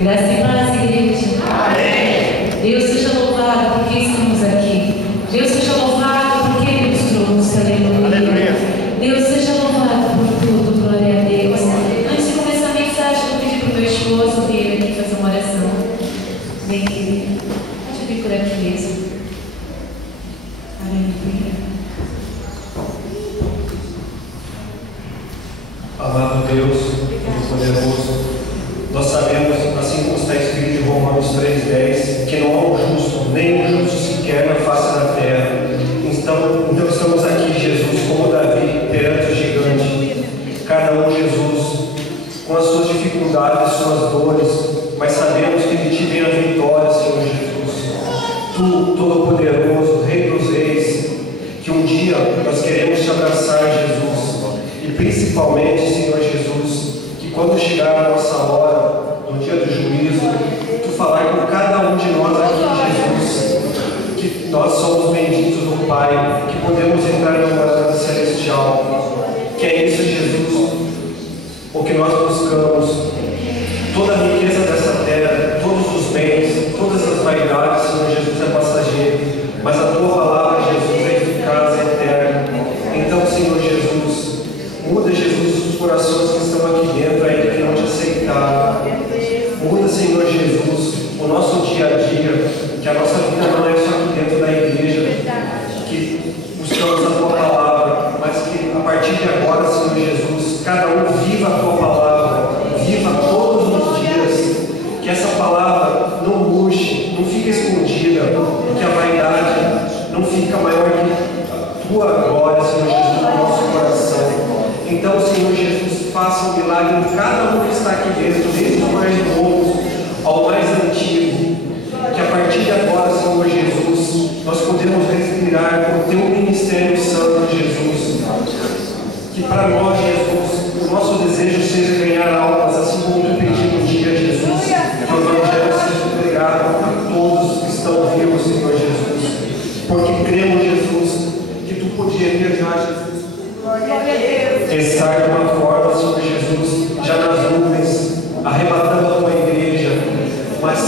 Graça e paz, igreja. Amém. Deus seja louvado porque estamos aqui. Deus seja louvado porque Ele nos trouxe. Aleluia. Aleluia. Deus seja louvado por tudo. Glória a Deus. Antes de começar a mensagem, eu vou pedir para o meu esposo vir aqui fazer uma oração. Vem, querido. Pode vir por aqui mesmo. Aleluia. Amado Deus, Todo-Poderoso, nós sabemos, assim como está escrito em Romanos 3,10, que não há um justo, nem um justo sequer na face da terra. Então estamos aqui, Jesus, como Davi, perante o gigante. Cada um, Jesus, com as suas dificuldades, suas dores, mas sabemos que de Ti vem a vitória, Senhor Jesus. Tu, Todo-Poderoso, Rei dos Reis, que um dia nós queremos Te abraçar, Jesus. E principalmente, Senhor Jesus, que quando chegar a nossa hora, no dia do juízo, Tu falar com cada um de nós aqui, Jesus, que nós somos benditos do Pai, que podemos entrar na morada celestial. Que é isso, Jesus, o que nós buscamos. Toda a riqueza dessa terra, todos os bens, todas as vaidades, Senhor Jesus, é passageiro, mas a Tua palavra, Jesus, é eficaz e eterna. Então, Senhor Jesus, muda, Jesus, os corações que estão aqui dentro, ainda que não Te aceitaram. Muda, Senhor Jesus, o nosso dia a dia, que a nossa vida não é só aqui dentro da igreja, que buscamos a Tua palavra, mas que a partir de agora, Senhor Jesus, cada um viva a Tua palavra, viva todos os dias, que essa palavra não murche, não fique escondida, que a vaidade não fica maior que a Tua glória, Senhor Jesus, no nosso coração. Então, Senhor Jesus, faça um milagre em cada um que está aqui dentro, desde o mais novo ao mais antigo. Que a partir de agora, Senhor Jesus, nós podemos respirar com o Teu ministério santo, Jesus. Que para nós, Jesus, o nosso desejo seja ganhar almas, assim como Tu pediu um dia, Jesus. Que o Evangelho seja pregado a todos que estão vivos, Senhor Jesus. Porque cremos, Jesus, que Tu podia viajar, Jesus. Estar de uma forma, Senhor Jesus, já nas nuvens, arrebatando a Tua igreja. Mas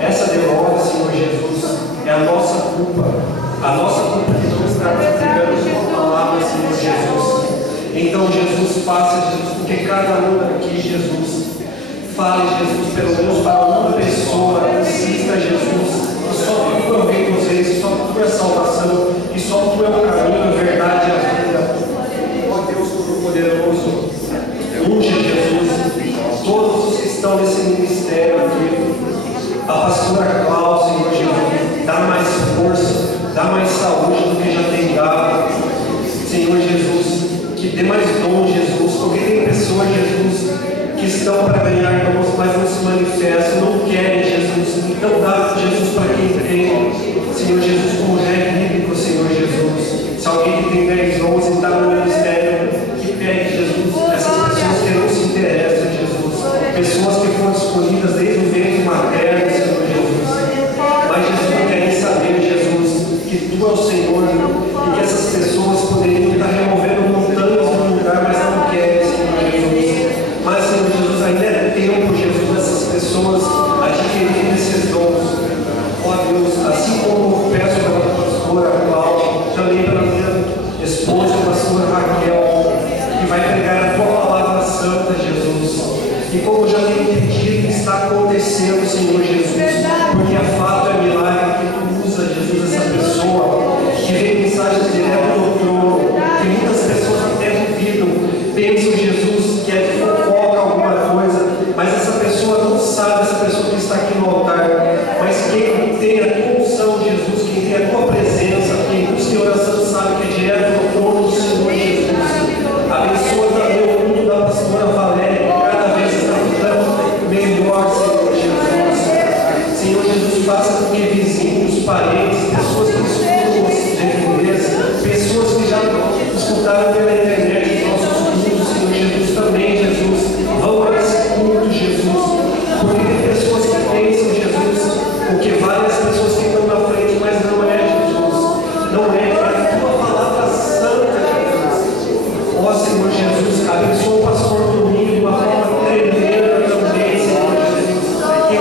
essa demora, Senhor Jesus, é a nossa culpa. A nossa culpa de não estarmos pregando a Tua palavra, Senhor Jesus. Então, Jesus, faça, Jesus, porque cada um aqui, Jesus, fale, Jesus, pelo menos para uma pessoa, insista, Jesus, só Tu é o Rei dos Reis, só Tu é a salvação, e só Tu é o caminho, a verdade e a vida. Deus Todo-Poderoso, unge, Jesus, todos os que estão nesse ministério aqui, a pastora Cláudia, Senhor Jesus, dá mais força, dá mais saúde do que já tem dado, Senhor Jesus, que dê mais dom, Jesus, porque tem pessoas, Jesus, que estão para ganhar dons, mas não se manifestam, não querem, Jesus, então dá, Jesus, para quem tem, Senhor Jesus, como já é bíblico, Senhor Jesus, se alguém que tem 10 dons e está no ministério, que pegue, Jesus, essas pessoas que não se interessam, Jesus, pessoas que foram escolhidas desde o ventre materno, Senhor Jesus, mas Jesus quer saber, Jesus, que Tu é o Senhor e que essas pessoas poderiam estar removendo montanhas no lugar, mas não querem, Senhor Jesus. Mas, Senhor Jesus, ainda é tempo, Jesus, dessas pessoas adquirirem esses dons. Ó Deus, assim como eu peço pela pastora Cláudia, também pela minha esposa, a pastora Raquel, que vai pregar a Tua palavra santa, Jesus. E como já tenho pedido, está acontecendo, Senhor Jesus, porque a fato é milagre que Tu usa, Jesus, essa pessoa, que vem mensagens direto do trono, que muitas pessoas até duvidam, pensam, Jesus, que é de fofoca alguma coisa, mas essa pessoa não sabe, essa pessoa que está aqui no altar, mas quem tem a Tua unção, Jesus, quem tem a Tua presença, quem busca em oração sabe que é direto do trono do Senhor Jesus. Abençoa também o culto da pastora Valéria, que cada vez está ficando melhor, Senhor Jesus. Senhor Jesus, faça com que vizinhos, parentes, pessoas que escutam os defendentes, pessoas que já escutaram pela internet os nossos cultos, Senhor Jesus, também, Jesus, vão a esse culto, Jesus, porque tem pessoas que pensam, Jesus, o que vale as pessoas que estão na frente, mas não é, Jesus, não é a Tua palavra santa, Jesus. Ó Senhor Jesus, abençoa o pastor Domingo de uma forma tremenda também, Senhor Jesus, que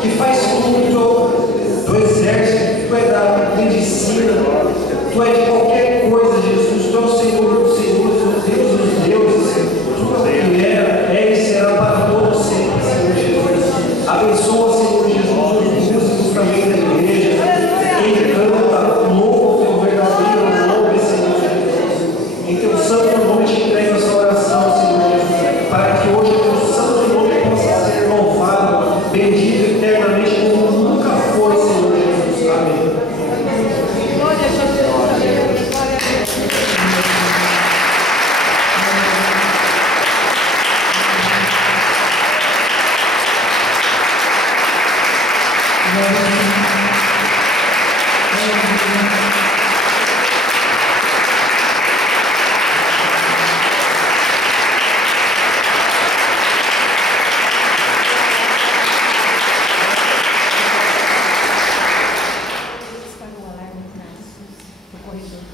que faz tudo, do exército, tu é da medicina, tu é de qualquer coisa, Jesus, tu é o Senhor dos senhores, o Deus dos deuses, tudo que é e será para todos sempre, Senhor Jesus. Abençoa, Senhor Jesus, os músicos também da igreja, quem canta, louva o teu verdadeiro nome, Senhor Jesus. Em teu santo nome te entrego essa oração, Senhor Jesus, para que hoje o teu santo nome possa ser louvado, bendito eternamente como nunca foi, Senhor Jesus. Amém. Glória a Jesus. Glória a Deus. Disparou o alarme atrás do corredor.